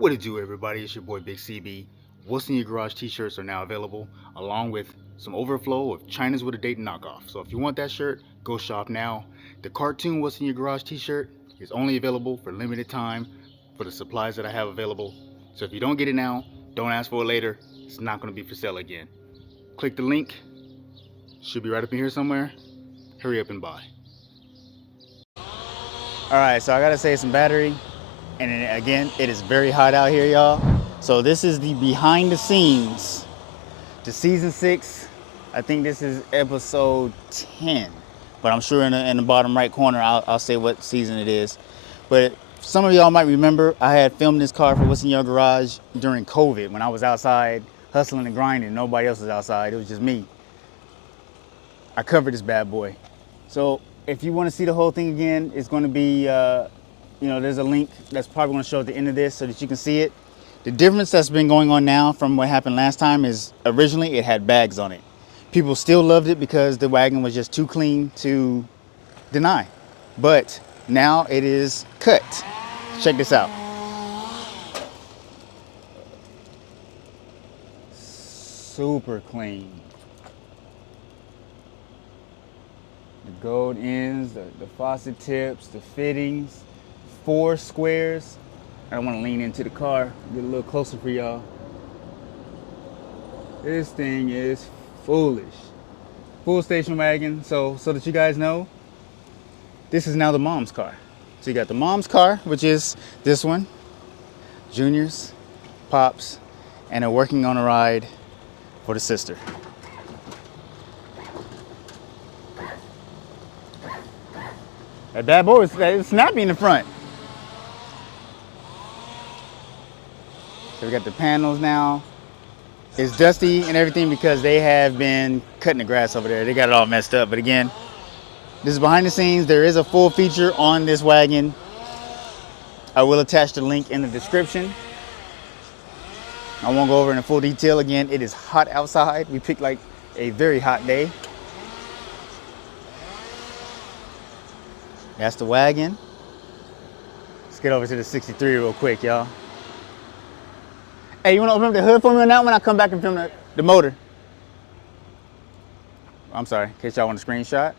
What it do, everybody? It's your boy Big CB. What's in your garage t-shirts are now available, along with some overflow of China's with a date knockoff. So if you want that shirt, go shop now. The cartoon What's in Your Garage t-shirt is only available for limited time for the supplies that I have available. So if you don't get it now, don't ask for it later. It's not going to be for sale again. Click the link. Should be right up in here somewhere. Hurry up and buy. All right, so I gotta save some battery. And then again, it is very hot out here, y'all. So this is the behind the scenes to season 6. I think this is episode 10, but I'm sure in the bottom right corner, I'll say what season it is. But some of y'all might remember I had filmed this car for What's in Your Garage during COVID when I was outside hustling and grinding. Nobody else was outside. It was just me. I covered this bad boy. So if you want to see the whole thing again, it's going to be there's a link that's probably going to show at the end of this so that you can see it. The difference that's been going on now from what happened last time is originally it had bags on it. People still loved it because the wagon was just too clean to deny. But now it is cut. Check this out. Super clean. The gold ends, the faucet tips, the fittings. 4 squares. I don't want to lean into the car. Get a little closer for y'all. This thing is foolish. Full station wagon. So that you guys know, this is now the mom's car. So you got the mom's car, which is this one, Junior's, Pop's, and they're working on a ride for the sister. That bad boy is snappy in the front. So we got the panels now. It's dusty and everything because they have been cutting the grass over there. They got it all messed up. But again, this is behind the scenes. There is a full feature on this wagon. I will attach the link in the description. I won't go over in full detail. Again, it is hot outside. We picked like a very hot day. That's the wagon. Let's get over to the 63 real quick, y'all. Hey, you want to open up the hood for me on that one? I'll come back and film the motor. I'm sorry, in case y'all want a screenshot.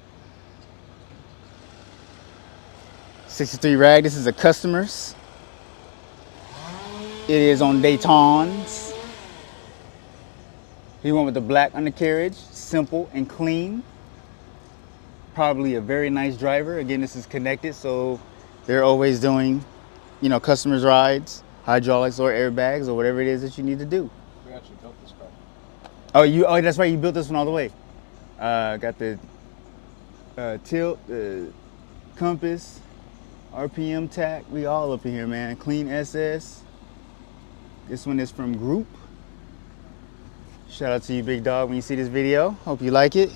63 rag, this is a customer's. It is on Dayton's. He went with the black undercarriage, simple and clean. Probably a very nice driver. Again, this is connected, so they're always doing, customers' rides. Hydraulics or airbags or whatever it is that you need to do. We actually built this car. Oh, that's right. You built this one all the way. Got the tilt, the compass, RPM tack. We all up in here, man. Clean SS. This one is from Group. Shout out to you, big dog, when you see this video. Hope you like it.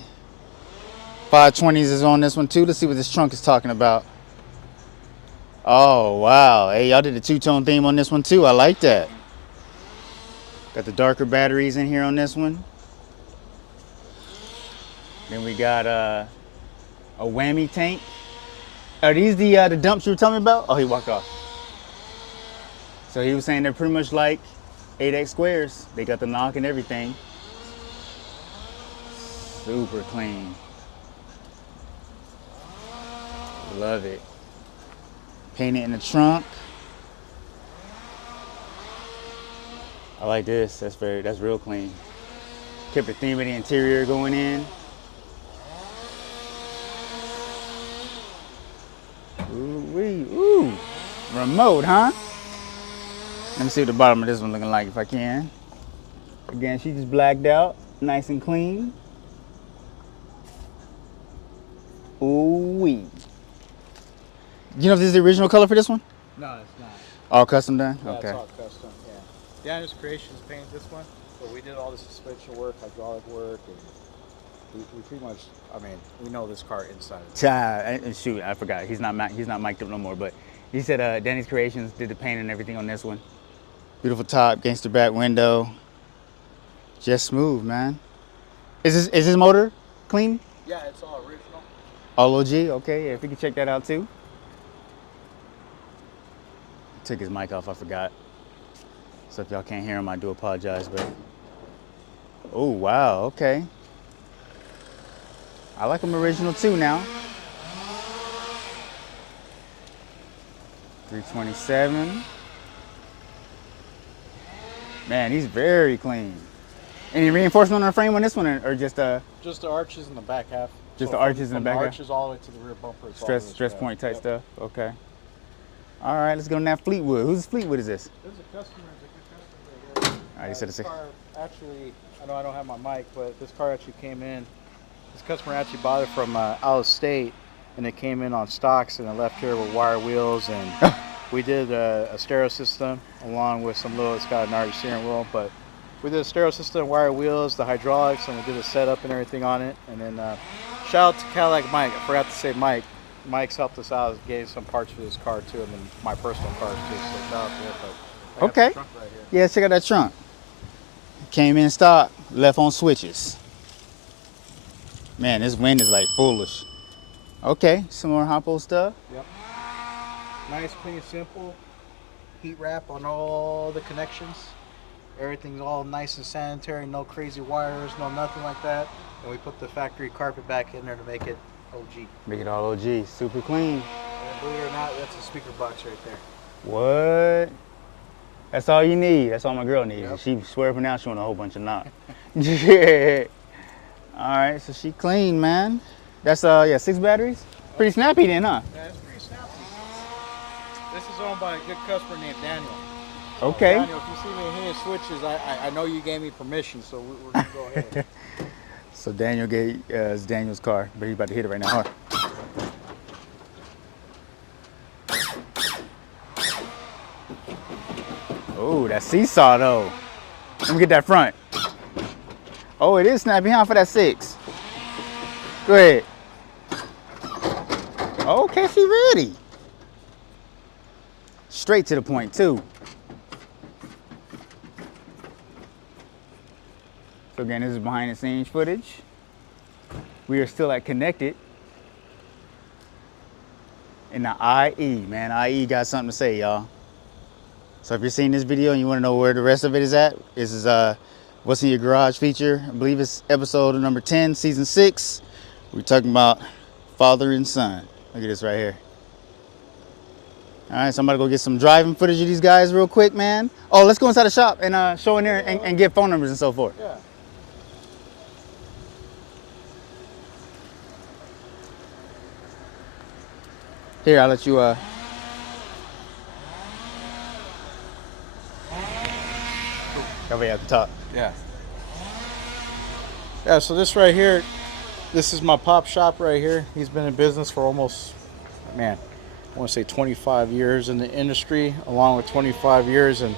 520s is on this one too. Let's see what this trunk is talking about. Oh, wow. Hey, y'all did a two-tone theme on this one, too. I like that. Got the darker batteries in here on this one. Then we got a whammy tank. Are these the dumps you were telling me about? Oh, he walked off. So he was saying they're pretty much like 8X squares. They got the knock and everything. Super clean. Love it. Paint it in the trunk. I like this. That's real clean. Kept the theme of the interior going in. Ooh, remote, huh? Let me see what the bottom of this one looking like if I can. Again, she just blacked out, nice and clean. Ooh-wee. You know if this is the original color for this one? No, it's not. All custom done? Yeah, okay. It's all custom, yeah. Daniel's Creations painted this one, but we did all the suspension work, hydraulic work, and we pretty much, we know this car inside. Shoot, I forgot. He's not mic'd up no more, but he said Danny's Creations did the paint and everything on this one. Beautiful top, gangster back window. Just smooth, man. Is this motor clean? Yeah, it's all original. All OG? Okay, yeah, if you can check that out too. Took his mic off, I forgot. So if y'all can't hear him, I do apologize, but. Oh, wow, okay. I like them original too now. 327. Man, he's very clean. Any reinforcement on the frame on this one, or just Just the arches in the back half. Just the arches in the back half? Arches all the way to the rear bumper. Stress point type stuff? Okay. All right, let's go on that Fleetwood. Whose Fleetwood is this? This is a customer. It's a good customer right here. All right, you said it's car actually, I know I don't have my mic, but this car actually came in. This customer actually bought it from out of state, and it came in on stocks, and it left here with wire wheels, and we did a stereo system along with some little, it's got an already steering wheel, but we did a stereo system, wire wheels, the hydraulics, and we did a setup and everything on it. And then shout out to Cadillac Mike. I forgot to say Mike. Mike's helped us out, gave some parts for this car too, and then my personal cars too. So shout out to him. But I got okay. the trunk right here. Yeah, check out that trunk. Came in stock, left on switches. Man, this wind is like foolish. Okay, some more Hoppo stuff. Yep. Nice, clean, simple. Heat wrap on all the connections. Everything's all nice and sanitary, no crazy wires, no nothing like that. And we put the factory carpet back in there to make it OG. Make it all OG, super clean. And believe it or not, that's a speaker box right there. What? That's all you need. That's all my girl needs. Yep. She swear up and down she want a whole bunch of knots. Yeah. All right, so she clean, man. That's 6 batteries. Pretty snappy then, huh? Yeah, it's pretty snappy. This is owned by a good customer named Daniel. Okay. Daniel, if you see me hitting switches, I know you gave me permission, so we're gonna go ahead. So Daniel gave it's Daniel's car, but he's about to hit it right now. Hard. Oh, that seesaw though. Let me get that front. Oh, it is snappy, huh, for that 6. Go ahead. Okay, she ready. Straight to the point too. So again, this is behind the scenes footage. We are still at Connected in the IE, man. IE got something to say, y'all. So if you're seeing this video and you want to know where the rest of it is at, this is What's in Your Garage feature. I believe it's episode number 10, season 6. We're talking about father and son. Look at this right here. All right, so I'm about to go get some driving footage of these guys real quick, man. Oh, let's go inside the shop and show in there and get phone numbers and so forth. Yeah. Here, I'll let you over here at the top. Yeah. Yeah, so this right here, this is my pop shop right here. He's been in business for almost, man, I want to say 25 years in the industry, along with 25 years in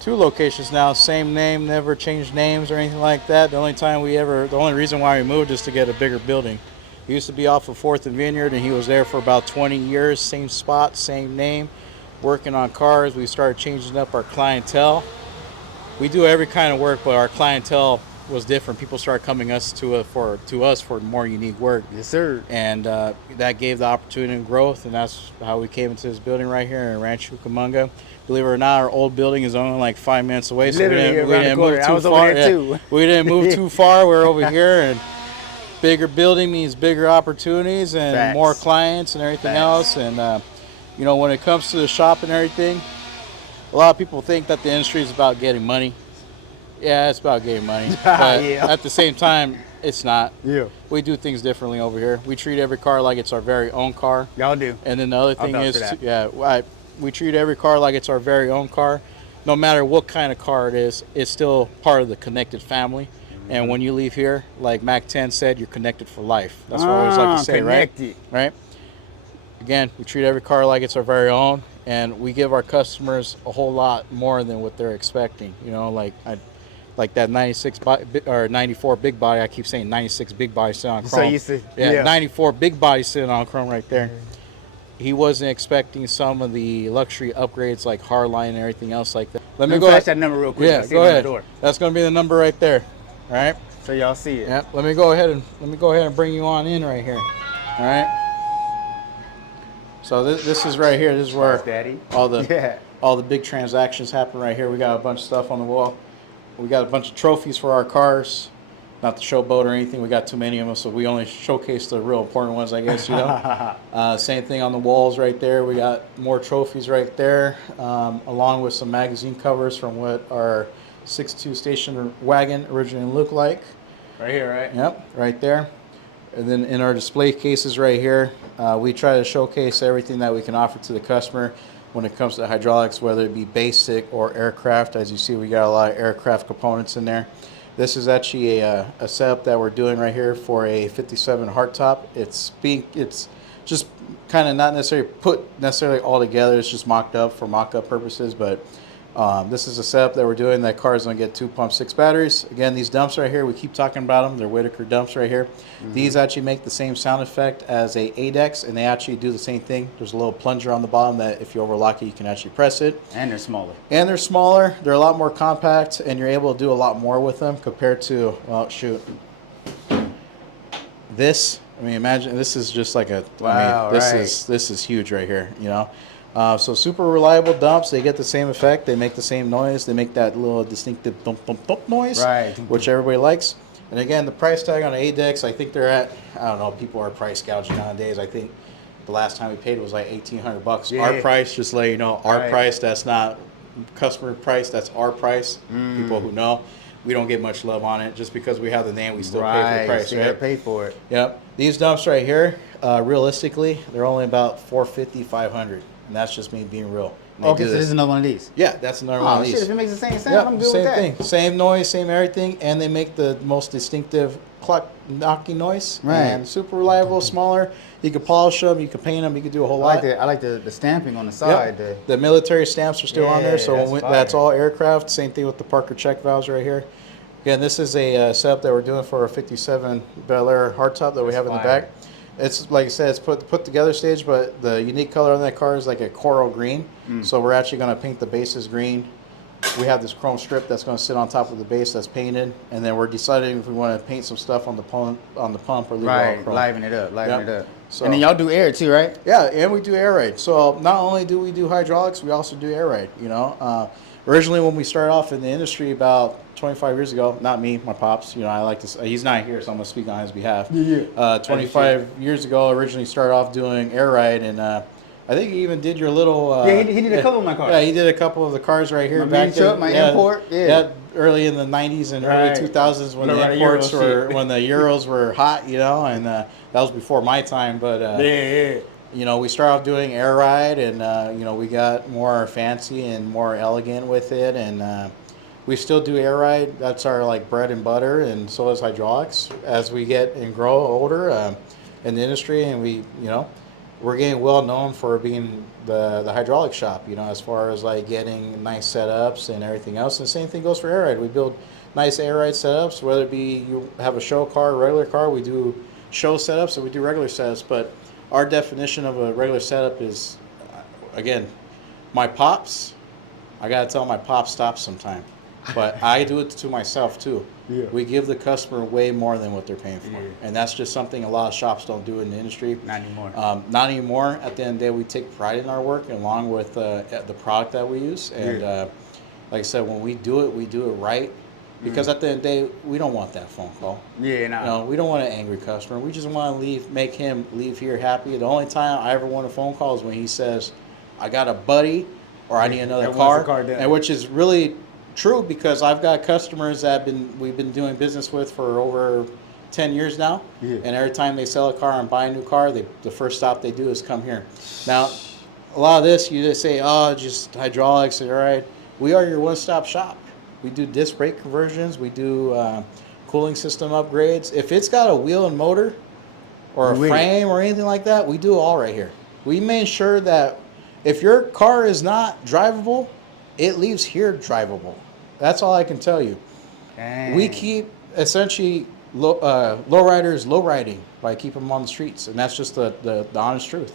2 locations now. Same name, never changed names or anything like that. The only reason why we moved is to get a bigger building. He used to be off of 4th and Vineyard, and he was there for about 20 years. Same spot, same name, working on cars. We started changing up our clientele. We do every kind of work, but our clientele was different. People started coming to us for more unique work. Yes, sir. And that gave the opportunity and growth, and that's how we came into this building right here in Rancho Cucamonga. Believe it or not, our old building is only like 5 minutes away, so we didn't move too far. Yeah, we didn't move too far. We're over here, and bigger building means bigger opportunities and Facts. more clients and everything else. And when it comes to the shop and everything, a lot of people think that the industry is about getting money. Yeah, it's about getting money. But at the same time, it's not. Yeah. We do things differently over here. We treat every car like it's our very own car. Y'all do. And then the other thing is, we treat every car like it's our very own car. No matter what kind of car it is, it's still part of the Connected family. Mm-hmm. And when you leave here, like Mac 10 said, you're connected for life. That's what I always like to say, connected. Right? Again, we treat every car like it's our very own, and we give our customers a whole lot more than what they're expecting. Like that 94 big body. I keep saying 96 big body sitting on chrome. So you see, 94 big body sitting on chrome right there. Mm-hmm. He wasn't expecting some of the luxury upgrades like Hardline and everything else like that. Let me go flash that number real quick. Yeah, go ahead. That's going to be the number right there. All right. So y'all see it. Yeah. Let me go ahead and bring you on in right here. All right. So this is right here. This is where Daddy. all the all the big transactions happen right here. We got a bunch of stuff on the wall. We got a bunch of trophies for our cars. Not the showboat or anything. We got too many of them, so we only showcase the real important ones, I guess, you know. Same thing on the walls right there. We got more trophies right there, along with some magazine covers from what our 6-2 station wagon originally looked like. Right here, right? Yep, right there. And then in our display cases right here, we try to showcase everything that we can offer to the customer when it comes to hydraulics, whether it be basic or aircraft. As you see, we got a lot of aircraft components in there. This is actually a setup that we're doing right here for a 57 hardtop. It's just kind of not necessarily put all together. It's just mocked up for mock-up purposes. But this is a setup that we're doing. That car is going to get 2 pump 6 batteries. Again, these dumps right here, we keep talking about them. They're Whitaker dumps right here. These actually make the same sound effect as a ADEX, and they actually do the same thing. There's a little plunger on the bottom that if you overlock it, you can actually press it. And they're smaller. And they're smaller. They're a lot more compact, and you're able to do a lot more with them compared to, well, shoot. This, I mean, imagine, this is just like a, wow, I mean, this is huge right here, you know. So super reliable dumps. They get the same effect. They make the same noise. They make that little distinctive bump, bump, bump noise, right, which everybody likes. And again, the price tag on ADEX, I think they're at, I don't know, people are price gouging nowadays. I think the last time we paid was like $1,800. Yeah. Our price, just let you know, our right. price, that's not customer price, that's our price. People who know, we don't get much love on it. Just because we have the name, we still pay for the price, so right? you gotta pay for it. Yep. These dumps right here, realistically, they're only about $450, $500. And that's just me being real. Okay, so this is another one of these. Yeah, that's another one of these. Shit, if it makes the same sound, I'm good same with that. thing. Same noise, same everything, and they make the most distinctive clock knocking noise. Right. And super reliable, smaller. You can polish them, you can paint them, you can do a whole lot. I like the stamping on the side. Yep. The military stamps are still on there, so that's that's all aircraft. Same thing with the Parker check valves right here. Again, this is a setup that we're doing for our 57 Bel Air hardtop that we have in the back. It's like I said, it's put together stage, but the unique color on that car is like a coral green. So we're actually going to paint the bases green. We have this chrome strip that's going to sit on top of the base that's painted, and then we're deciding if we want to paint some stuff on the pump or leave it all chrome. Liven it up. So, and then y'all do air too, right? Yeah, and we do air ride. So not only do we do hydraulics, we also do air ride. You know, originally when we started off in the industry about 25 years ago, not me, my pops, you know, I like to, he's not here, so I'm going to speak on his behalf. 25 years ago, originally started off doing air ride, and I think he even did your little... he did a couple of my cars. Yeah, he did a couple of the cars right here. My truck, my import, early in the 90s and early 2000s when the imports were, when the Euros were hot, you know, and that was before my time, but... You know, we started off doing air ride, and you know, we got more fancy and more elegant with it, and we still do air ride. That's our like bread and butter, and so is hydraulics. As we get and grow older in the industry, and we, you know, we're getting well known for being the hydraulic shop. You know, as far as like getting nice setups and everything else. And the same thing goes for air ride. We build nice air ride setups, whether it be you have a show car, a regular car. We do show setups, and we do regular setups, but our definition of a regular setup is, again, my pops, I got to tell my pops stop sometime. But I do it to myself, too. Yeah. We give the customer way more than what they're paying for. Yeah. And that's just something a lot of shops don't do in the industry. Not anymore. Not anymore. At the end of the day, we take pride in our work along with the product that we use. And like I said, when we do it right. Because at the end of the day, we don't want that phone call. Yeah, You know, we don't want an angry customer. We just want to make him leave here happy. The only time I ever want a phone call is when he says, I got a buddy or I need another car. And which is really true, because I've got customers that we've been doing business with for over 10 years now. Yeah. And every time they sell a car and buy a new car, the first stop they do is come here. Now, a lot of this, you just say, oh, just hydraulics, all right. We are your one-stop shop. We do disc brake conversions. We do cooling system upgrades. If it's got a wheel and motor or a frame or anything like that, we do it all right here. We made sure that if your car is not drivable, it leaves here drivable. That's all I can tell you. Dang. We keep essentially lowriders low-riding by keeping them on the streets, and that's just the honest truth.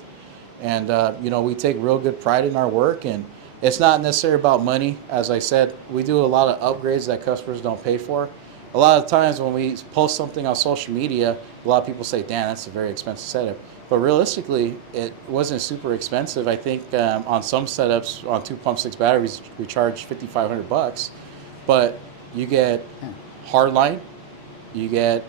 And you know, we take real good pride in our work, and it's not necessarily about money. As I said, we do a lot of upgrades that customers don't pay for. A lot of times when we post something on social media, a lot of people say, damn, that's a very expensive setup. But realistically, it wasn't super expensive. I think on some setups on 2.6 batteries, we charge $5,500. But you get hardline, you get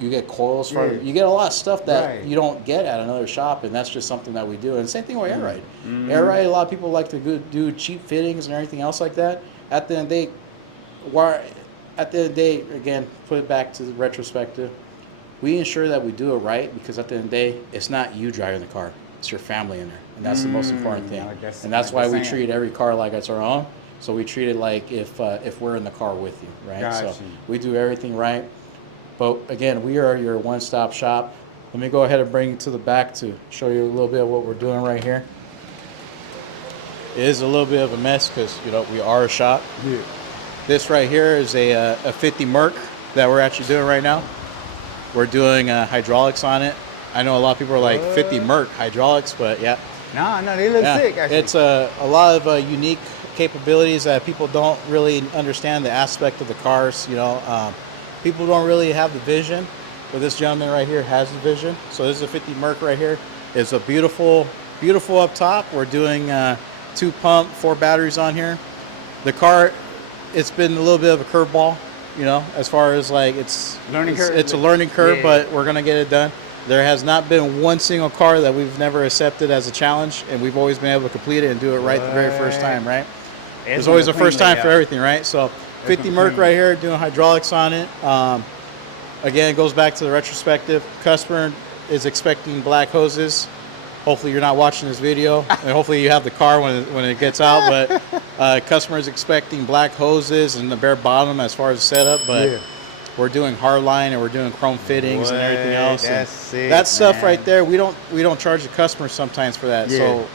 you get coils for, you get a lot of stuff that you don't get at another shop, and that's just something that we do. And same thing with air ride. Air ride, a lot of people like to do cheap fittings and everything else like that. At the end of the day, again, put it back to the retrospective. We ensure that we do it right, because at the end of the day, it's not you driving the car; it's your family in there, and that's the most important thing. And that's why we treat every car like it's our own. So we treat it like if we're in the car with you, right? So we do everything right. But again, we are your one-stop shop. Let me go ahead and bring you to the back to show you a little bit of what we're doing right here. It is a little bit of a mess because, you know, we are a shop. Yeah. This right here is a 50 Merc that we're actually doing right now. We're doing hydraulics on it. I know a lot of people are like 50 Merc hydraulics, but yeah. No, they look sick, actually. It's a lot of unique capabilities that people don't really understand the aspect of the cars. You know, people don't really have the vision, but this gentleman right here has the vision. So this is a 50 Merc right here. It's a beautiful up top. We're doing 2 pump, 4 batteries on here. The car, it's been a little bit of a curveball, you know, as far as like it's a learning curve, but we're gonna get it done. There has not been one single car that we've never accepted as a challenge, and we've always been able to complete it and do it right the very first time, right? There's always a first time for everything, right? So 50 Merc right here, doing hydraulics on it. Again, it goes back to the retrospective. Customer is expecting black hoses. Hopefully you're not watching this video, and hopefully you have the car when it gets out, but customer is expecting black hoses and the bare bottom as far as the setup, but we're doing hardline and we're doing chrome fittings and everything else. That's sick, that stuff right there, we don't charge the customer sometimes for that. So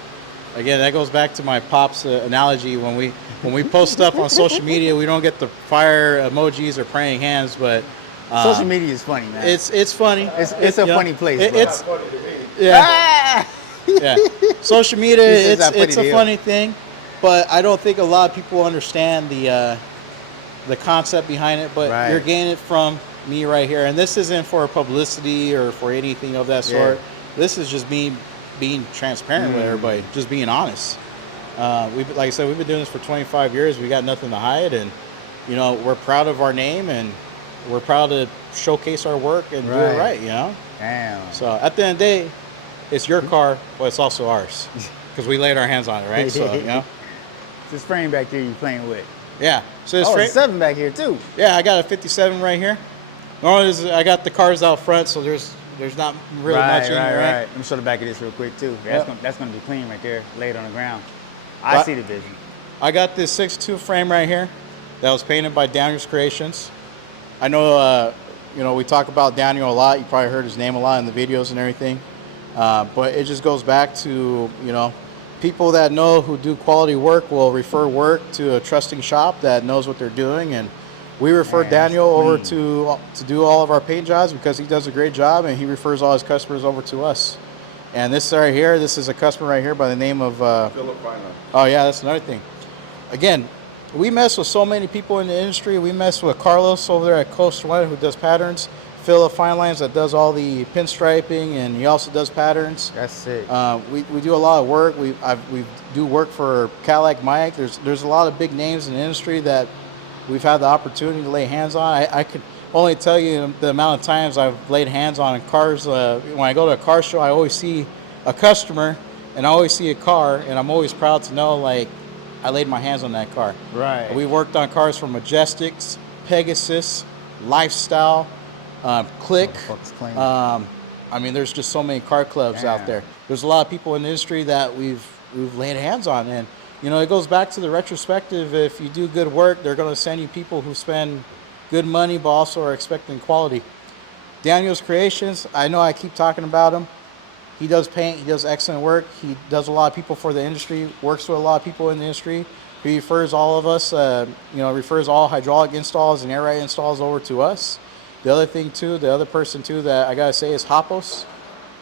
again, that goes back to my pop's analogy. When we post stuff on social media, we don't get the fire emojis or praying hands, but social media is funny, man. It's funny. It's a funny place. It's funny to me. Yeah. Yeah. Social media, it's a funny thing, but I don't think a lot of people understand the concept behind it. But you're getting it from me right here, and this isn't for publicity or for anything of that sort. This is just being transparent with everybody, just being honest. Like I said, we've been doing this for 25 years. We got nothing to hide, and you know, we're proud of our name, and we're proud to showcase our work and do it right. You know. Damn. So at the end of the day, it's your car, but it's also ours because we laid our hands on it, right? So you know. This frame back here you playing with. Yeah. So this frame, 7 back here too. Yeah, I got a 57 right here. Normally, I got the cars out front, so there's not really much in there, right? Let me show the back of this real quick too. That's gonna be clean right there, laid on the ground. I see the vision. I got this 6'2" frame right here that was painted by Daniel's Creations. I know, you know, we talk about Daniel a lot. You probably heard his name a lot in the videos and everything. But it just goes back to, you know, people that know who do quality work will refer work to a trusting shop that knows what they're doing. And we refer Daniel over to do all of our paint jobs because he does a great job, and he refers all his customers over to us. And this right here, this is a customer right here by the name of Philip Fine. Oh yeah, that's another thing. Again, we mess with so many people in the industry. We mess with Carlos over there at Coast One, who does patterns. Philip Fine Lines that does all the pinstriping, and he also does patterns. That's it. We do a lot of work. We do work for Cadillac Mike. There's a lot of big names in the industry that we've had the opportunity to lay hands on. I could only tell you the amount of times I've laid hands on cars. When I go to a car show, I always see a customer and I always see a car, and I'm always proud to know, like, I laid my hands on that car. Right. We worked on cars from Majestics, Pegasus, Lifestyle, Click. I mean, there's just so many car clubs out there. There's a lot of people in the industry that we've laid hands on, and you know, it goes back to the retrospective. If you do good work, they're going to send you people who spend good money, but also are expecting quality. Daniel's Creations, I know I keep talking about him. He does paint. He does excellent work. He does a lot of people for the industry. Works with a lot of people in the industry. He refers all of us, you know, refers all hydraulic installs and air ride installs over to us. The other thing too, the other person too that I gotta say is Hopos.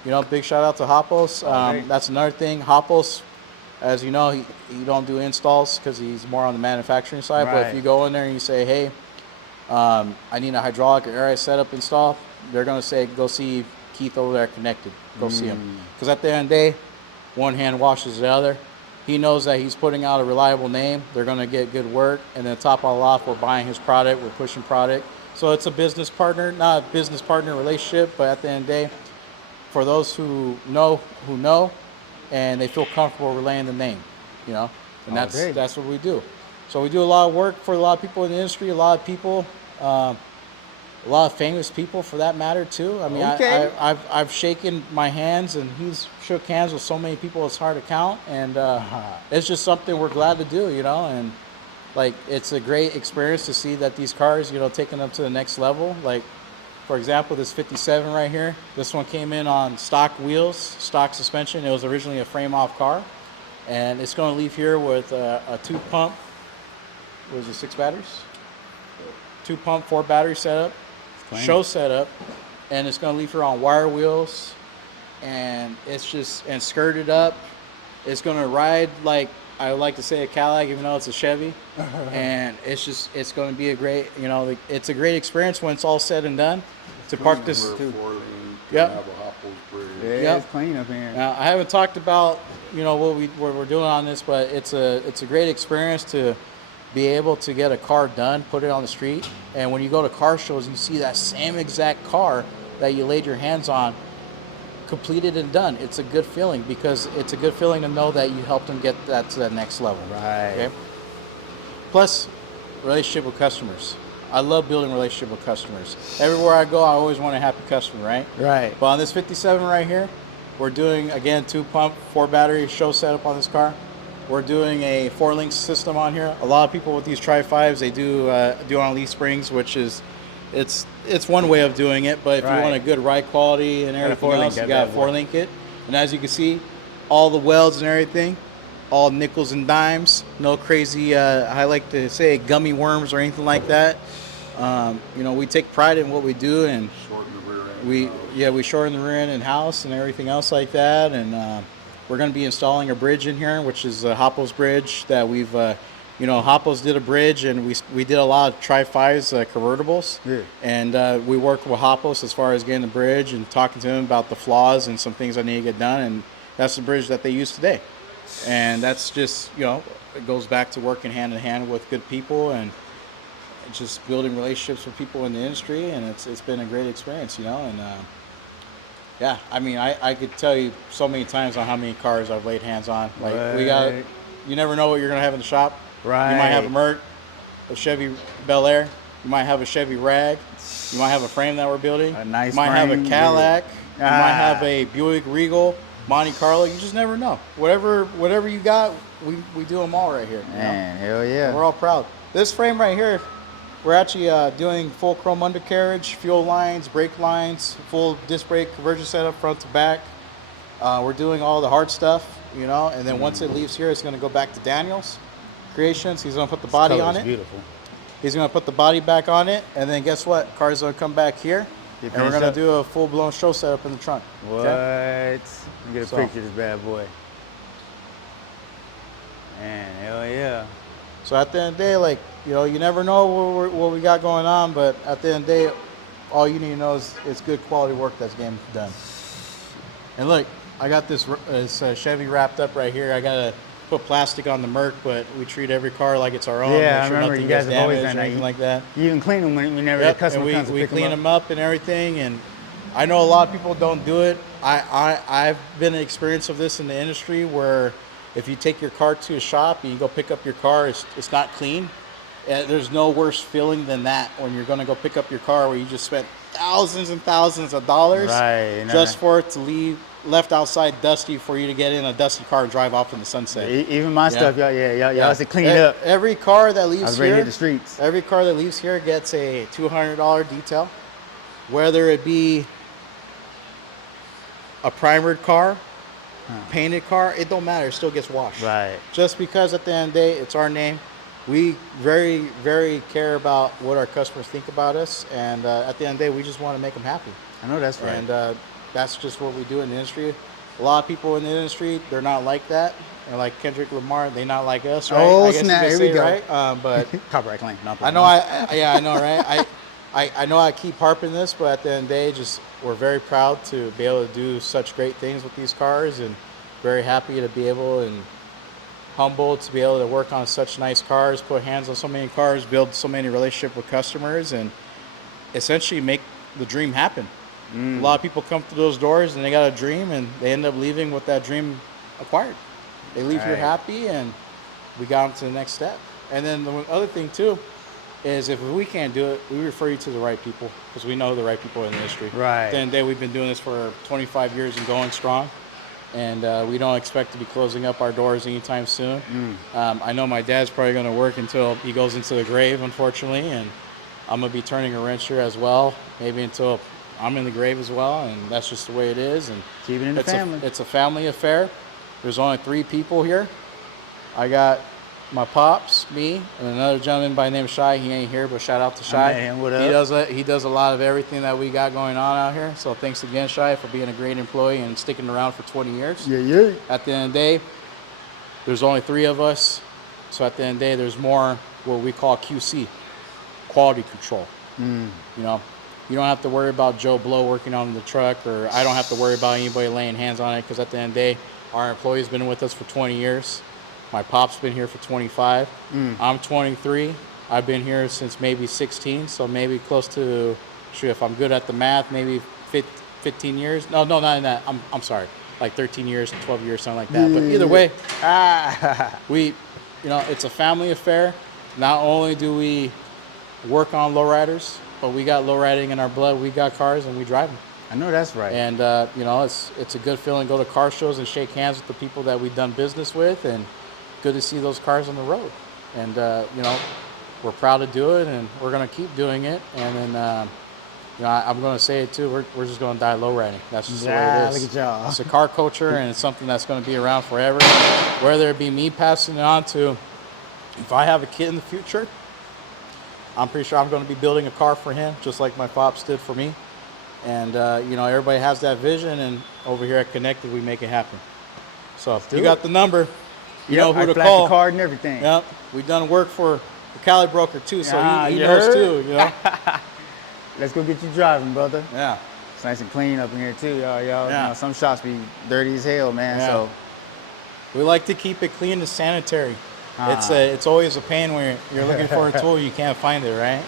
You know, big shout out to Hopos. That's another thing. Hopos, as you know, he don't do installs because he's more on the manufacturing side. But if you go in there and you say, hey, I need a hydraulic or air ride setup install, they're gonna say go see Keith over there connected. Go see him. Because at the end of the day, one hand washes the other. He knows that he's putting out a reliable name. They're going to get good work. And then top all off, we're buying his product. We're pushing product. So it's a business partner, not a business partner relationship, but at the end of the day, for those who know, and they feel comfortable relaying the name, you know, and that's what we do. So we do a lot of work for a lot of people in the industry, a lot of people, a lot of famous people for that matter too. I mean, I've shaken my hands, and he's shook hands with so many people it's hard to count, and it's just something we're glad to do, you know, and like it's a great experience to see that these cars, you know, taking them to the next level. Like, for example, this 57 right here, this one came in on stock wheels, stock suspension. It was originally a frame-off car, and it's going to leave here with a 2-pump. What was it, 6 batteries? 2-pump, 4 battery setup, show setup, and it's going to leave here on wire wheels, and it's just and skirted up. It's going to ride like I would like to say a Cadillac, even though it's a Chevy, and it's going to be a great, you know, it's a great experience when it's all said and done. To park this, Yeah, it's clean up here. Now, I haven't talked about, you know, what we're doing on this, but it's a great experience to be able to get a car done, put it on the street, and when you go to car shows, you see that same exact car that you laid your hands on completed and done. It's a good feeling, because it's a good feeling to know that you helped them get that to that next level. Right. Okay? Plus, relationship with customers. I love building relationship with customers. Everywhere I go, I always want a happy customer, right? Right. But on this 57 right here, we're doing, again, 2-pump, 4 battery show setup on this car. We're doing a 4-link system on here. A lot of people with these Tri-5s, they do on leaf springs, which is, it's one way of doing it, but if you want a good ride quality and everything else, you got to 4-link it. And as you can see, all the welds and everything, all nickels and dimes, no crazy, I like to say gummy worms or anything like that. You know, we take pride in what we do, and we shorten the rear end in house and everything else like that. And we're going to be installing a bridge in here, which is Hoppo's bridge that we've, you know, Hoppo's did a bridge, and we did a lot of Tri-5s convertibles. Yeah. And we worked with Hoppos as far as getting the bridge and talking to him about the flaws and some things that need to get done. And that's the bridge that they use today. And that's just, you know, it goes back to working hand in hand with good people and just building relationships with people in the industry. And it's been a great experience, you know. And yeah, I mean, I could tell you so many times on how many cars I've laid hands on. Like, you never know what you're going to have in the shop. Right. You might have a Merc, a Chevy Bel Air. You might have a Chevy Rag. You might have a frame that we're building. A nice You might have a frame, Cadillac. dude. You might have a Buick Regal, Monte Carlo. You just never know. Whatever you got, we do them all right here. You Man, know? hell yeah. And we're all proud. This frame right here, we're actually doing full chrome undercarriage, fuel lines, brake lines, full disc brake conversion setup front to back. We're doing all the hard stuff, you know, and then once it leaves here, it's going to go back to Daniel's Creations. He's going to put the body on it. Beautiful. He's going to put the body back on it, and then guess what? Car's going to come back here, and we're going to do a full-blown show setup in the trunk. What? Okay? Let me get a picture of this bad boy. Man, hell yeah. So at the end of the day, like, you know, you never know what we got going on, but at the end of the day, all you need to know is it's good quality work that's getting done. And look, I got this Chevy wrapped up right here. I got to put plastic on the Merc, but we treat every car like it's our own. Yeah, make sure I remember you guys have always done anything like that. You even clean them whenever the customer comes to we pick clean them them up and everything. And I know a lot of people don't do it. I've been an experience of this in the industry where if you take your car to a shop and you go pick up your car, it's not clean. There's no worse feeling than that when you're going to go pick up your car where you just spent thousands and thousands of dollars just for it to leave left outside dusty for you to get in a dusty car and drive off in the sunset. Even my stuff, y'all has to clean it up. Every car that leaves I was ready here, to hit the streets. Every car that leaves here gets a $200 detail, whether it be a primered car, painted car, it don't matter. It still gets washed. Right. Just because at the end of the day, it's our name. We very, very care about what our customers think about us, and at the end of the day, we just want to make them happy. I know that's right. And that's just what we do in the industry. A lot of people in the industry, they're not like that. They're like Kendrick Lamar, they not like us, right? Oh, I guess snap, you could here we say, go. right? But Copyright claim. No, I know, I know, right? I know I keep harping this, but at the end of the day, just we're very proud to be able to do such great things with these cars, and very happy to be able and humbled to be able to work on such nice cars, put hands on so many cars, build so many relationships with customers, and essentially make the dream happen. A lot of people come through those doors and they got a dream, and they end up leaving with that dream acquired. They leave here happy, and we got them to the next step. And then the other thing too is, if we can't do it, we refer you to the right people, because we know the right people in the industry. Right. At the end of the day, we've been doing this for 25 years and going strong, and we don't expect to be closing up our doors anytime soon. I know my dad's probably going to work until he goes into the grave, unfortunately, and I'm going to be turning a wrench here as well, maybe until I'm in the grave as well, and that's just the way it is. And keep it in the family. It's a family affair. There's only 3 people here. I got my pops, me, and another gentleman by the name of Shai. He ain't here, but shout out to Shai. Man, what up? He does a lot of everything that we got going on out here. So thanks again, Shai, for being a great employee and sticking around for 20 years. Yeah. At the end of the day, there's only 3 of us. So at the end of the day, there's more what we call QC, quality control. You know, you don't have to worry about Joe Blow working on the truck, or I don't have to worry about anybody laying hands on it, because at the end of the day, our employee's been with us for 20 years. My pop's been here for 25. I'm 23. I've been here since maybe 16, so maybe close to, if I'm good at the math, maybe 15 years. No, not in that. I'm sorry, like 13 years, 12 years, something like that. But either way, it's a family affair. Not only do we work on lowriders, but we got lowriding in our blood. We got cars and we drive them. I know that's right. And it's a good feeling to go to car shows and shake hands with the people that we've done business with, and good to see those cars on the road. And we're proud to do it, and we're going to keep doing it. And then I'm going to say it too, we're just going to die lowriding. That's just the way it is. Look at y'all. It's a car culture, and it's something that's going to be around forever. Whether it be me passing it on to, if I have a kid in the future, I'm pretty sure I'm going to be building a car for him, just like my pops did for me. And, everybody has that vision, and over here at Connected, we make it happen. So if you got the number, you know who to call. The card and everything. Yep. We've done work for the Cali broker, too, so he you knows, heard? too, you know. Let's go get you driving, brother. Yeah. It's nice and clean up in here, too, y'all. Yeah. Some shops be dirty as hell, man. Yeah. So we like to keep it clean and sanitary. It's always a pain when you're looking for a tool, you can't find it, right?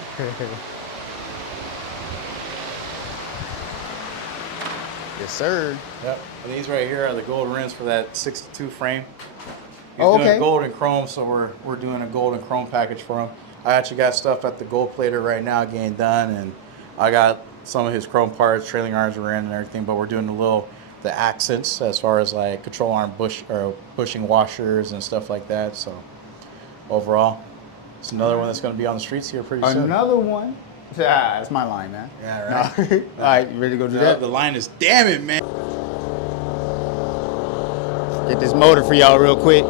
Yes, sir. Yep. And these right here are the gold rims for that 62 frame. He's Oh, doing okay. gold and chrome, so we're doing a gold and chrome package for him. I actually got stuff at the gold plater right now getting done, and I got some of his chrome parts, trailing arms are in and everything, but we're doing the accents as far as like control arm bushing washers and stuff like that. So overall, it's another one that's going to be on the streets here pretty soon. Another one? Yeah, that's my line, man. Yeah, right. No. All right, you ready to go do that? The line is, damn it, man. Get this motor for y'all real quick.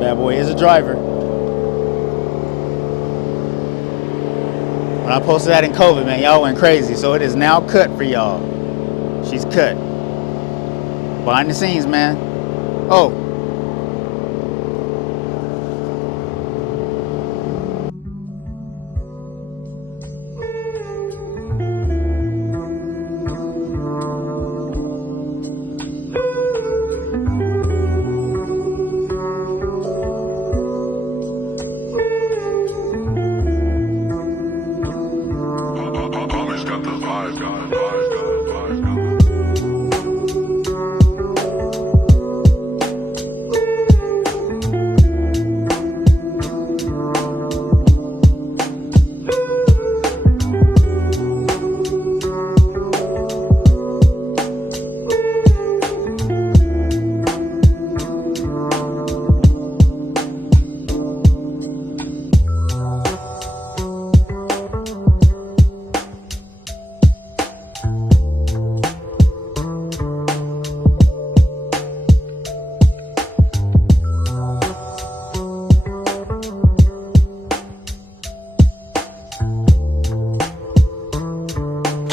Bad boy is a driver. When I posted that in COVID, man, y'all went crazy. So it is now cut for y'all. She's cut. Behind the scenes, man. Oh. Always got the vibe, got the vibe.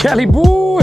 Cali boy!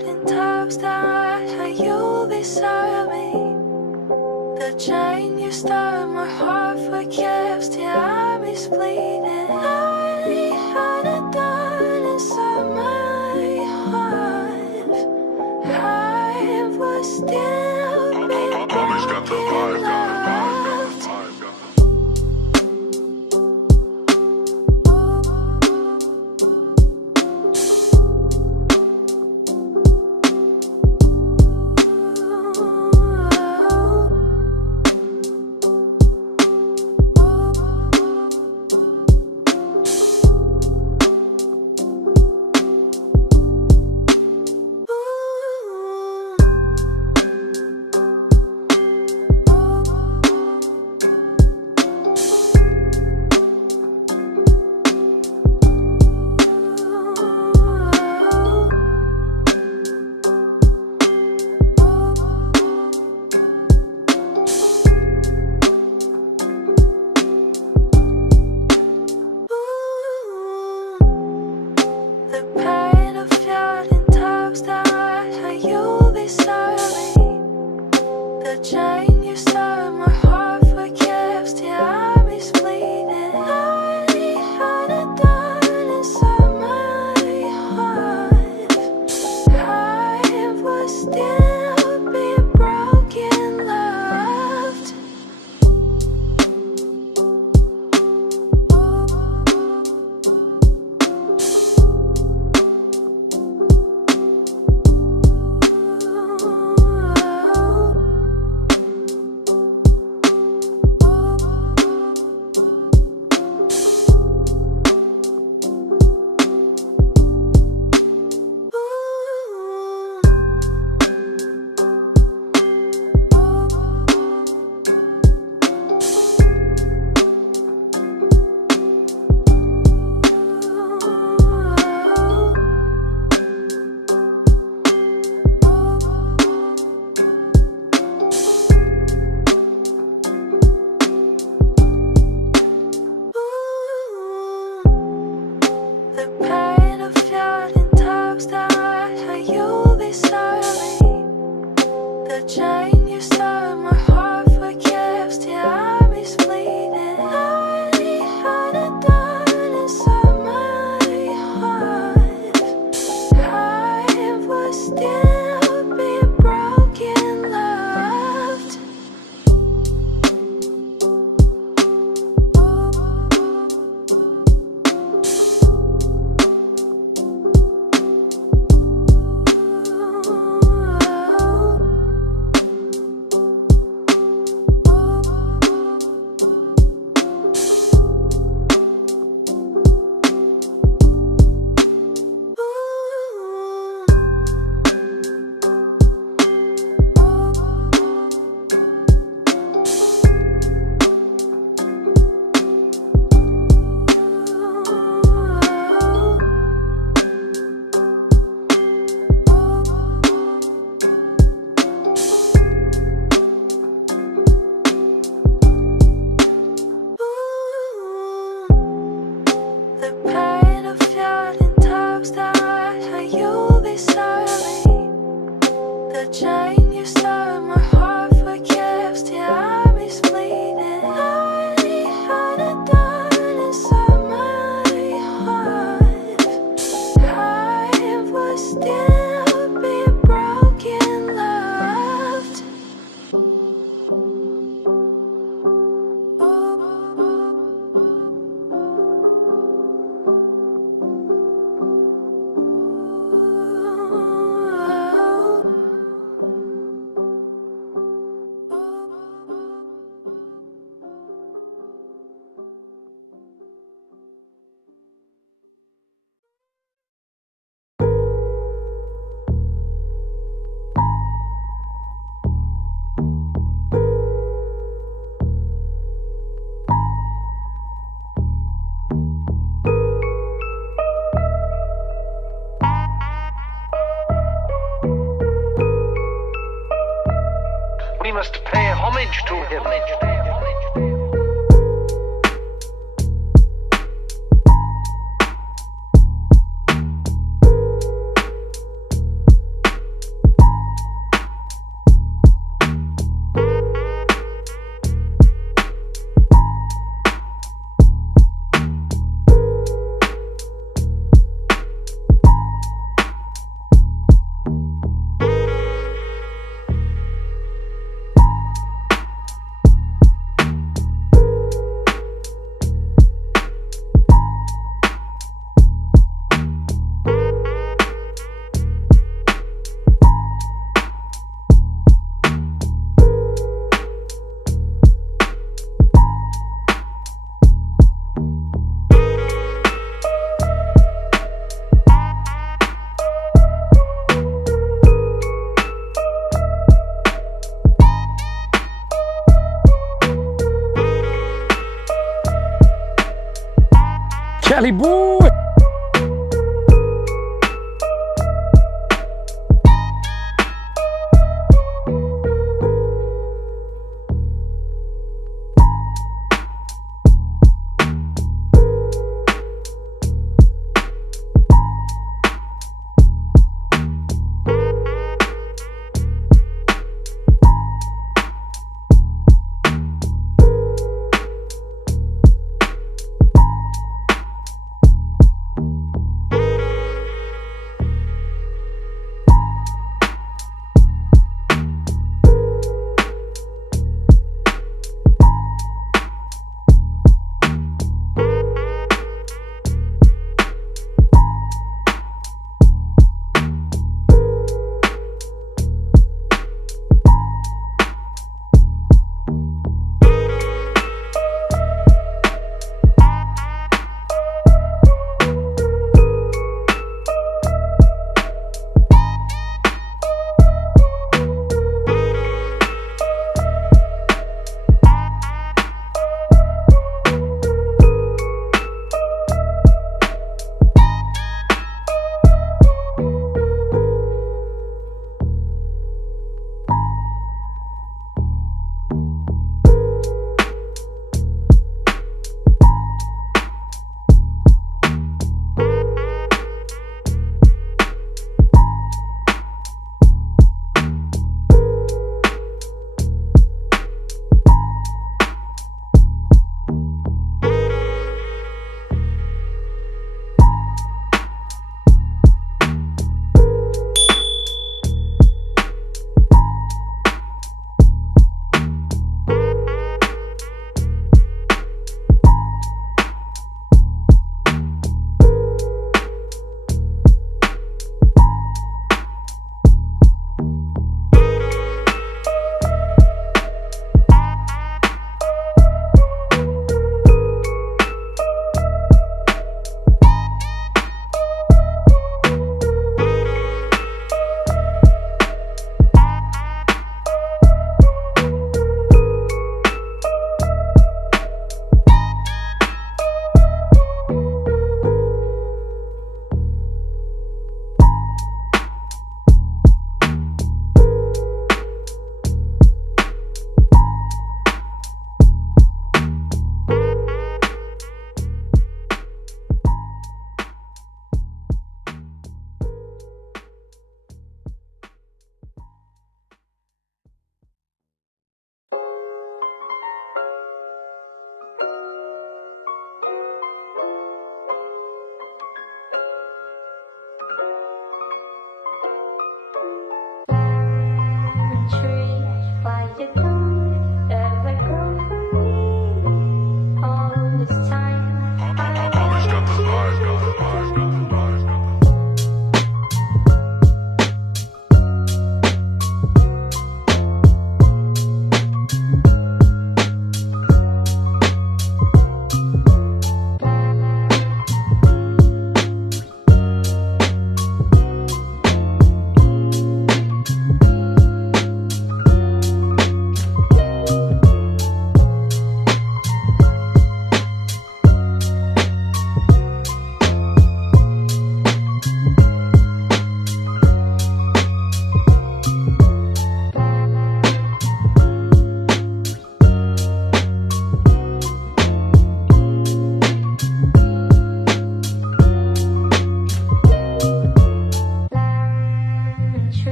fjord in toppstart, you'll be me. The chain you stole my heart for keeps the arm is bleeding. I had it done inside my heart. I was still being Always got the vibe, loved. must pay homage to him. Cali boy. Always got the vibe, got the vibe, got the vibe, got the vibe.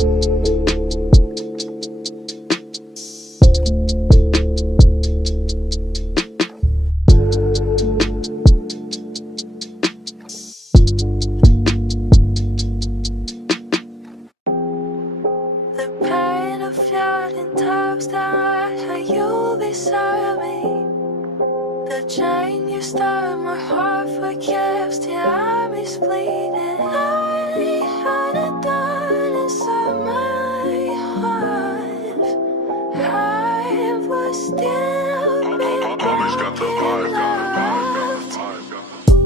The pain of flooding times that you'll be sorry. The chain you stole my heart forgives, the arm is bleeding. I found it done inside my heart. I was still Always got the vibe, got the vibe, got the vibe, got the vibe.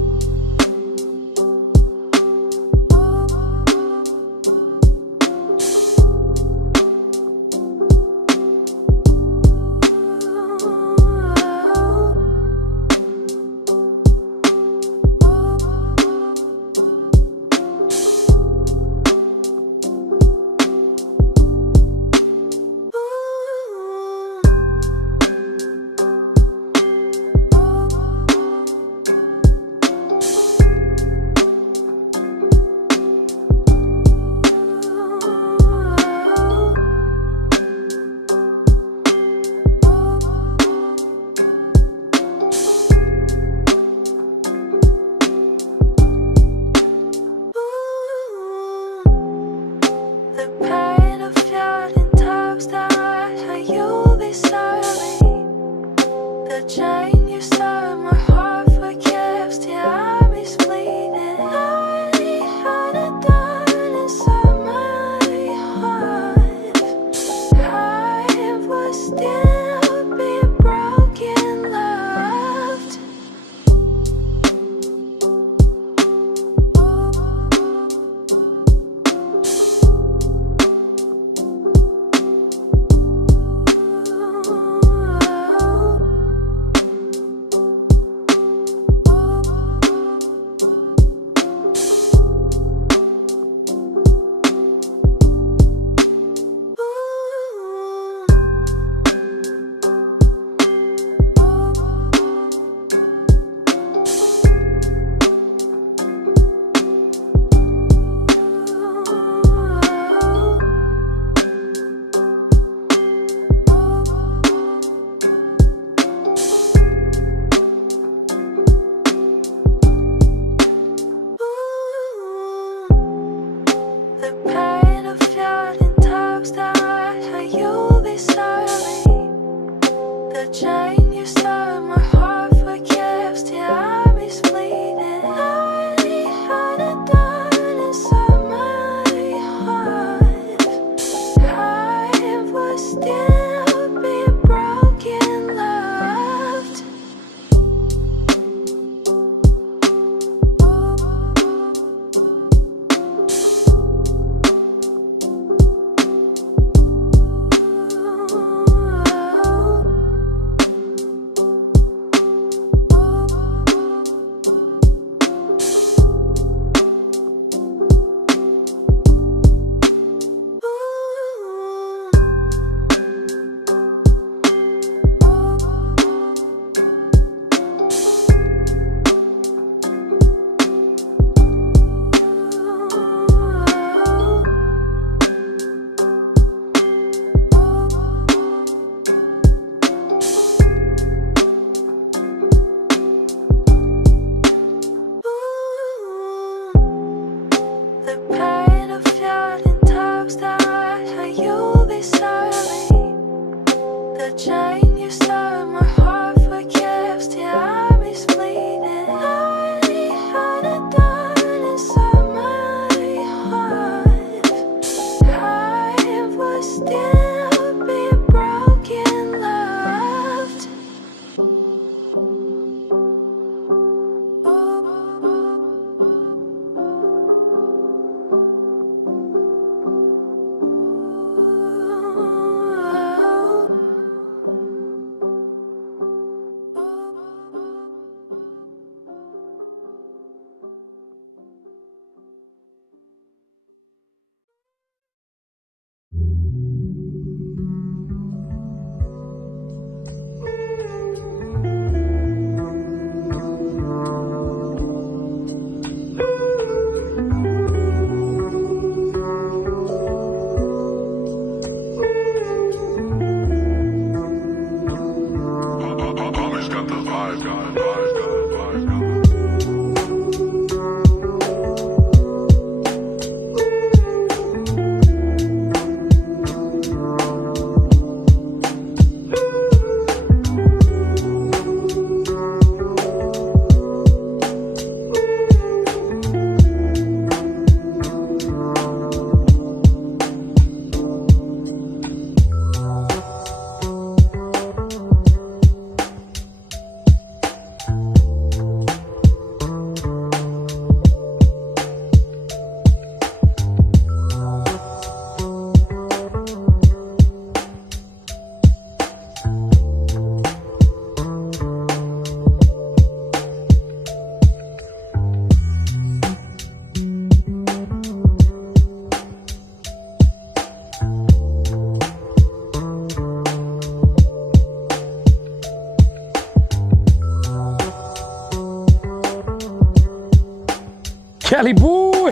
Cali boy.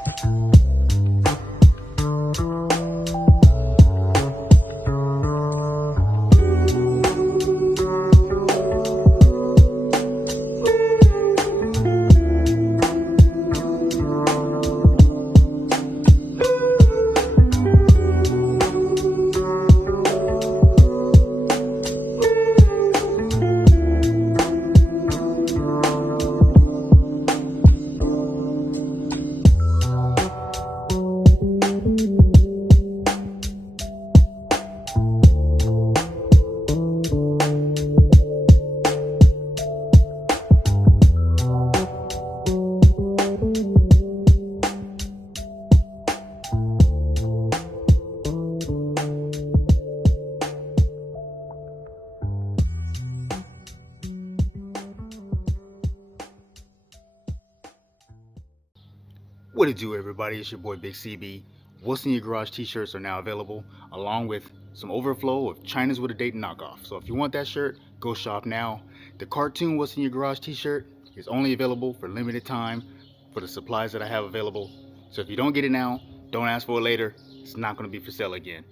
What it do, everybody? It's your boy Big CB. What's in your garage t-shirts are now available, along with some overflow of China's with a date knockoff. So if you want that shirt, go shop now. The cartoon What's in Your Garage t-shirt is only available for limited time for the supplies that I have available. So if you don't get it now, don't ask for it later. It's not going to be for sale again.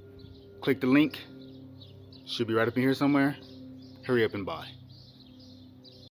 Click the link. Should be right up in here somewhere. Hurry up and buy.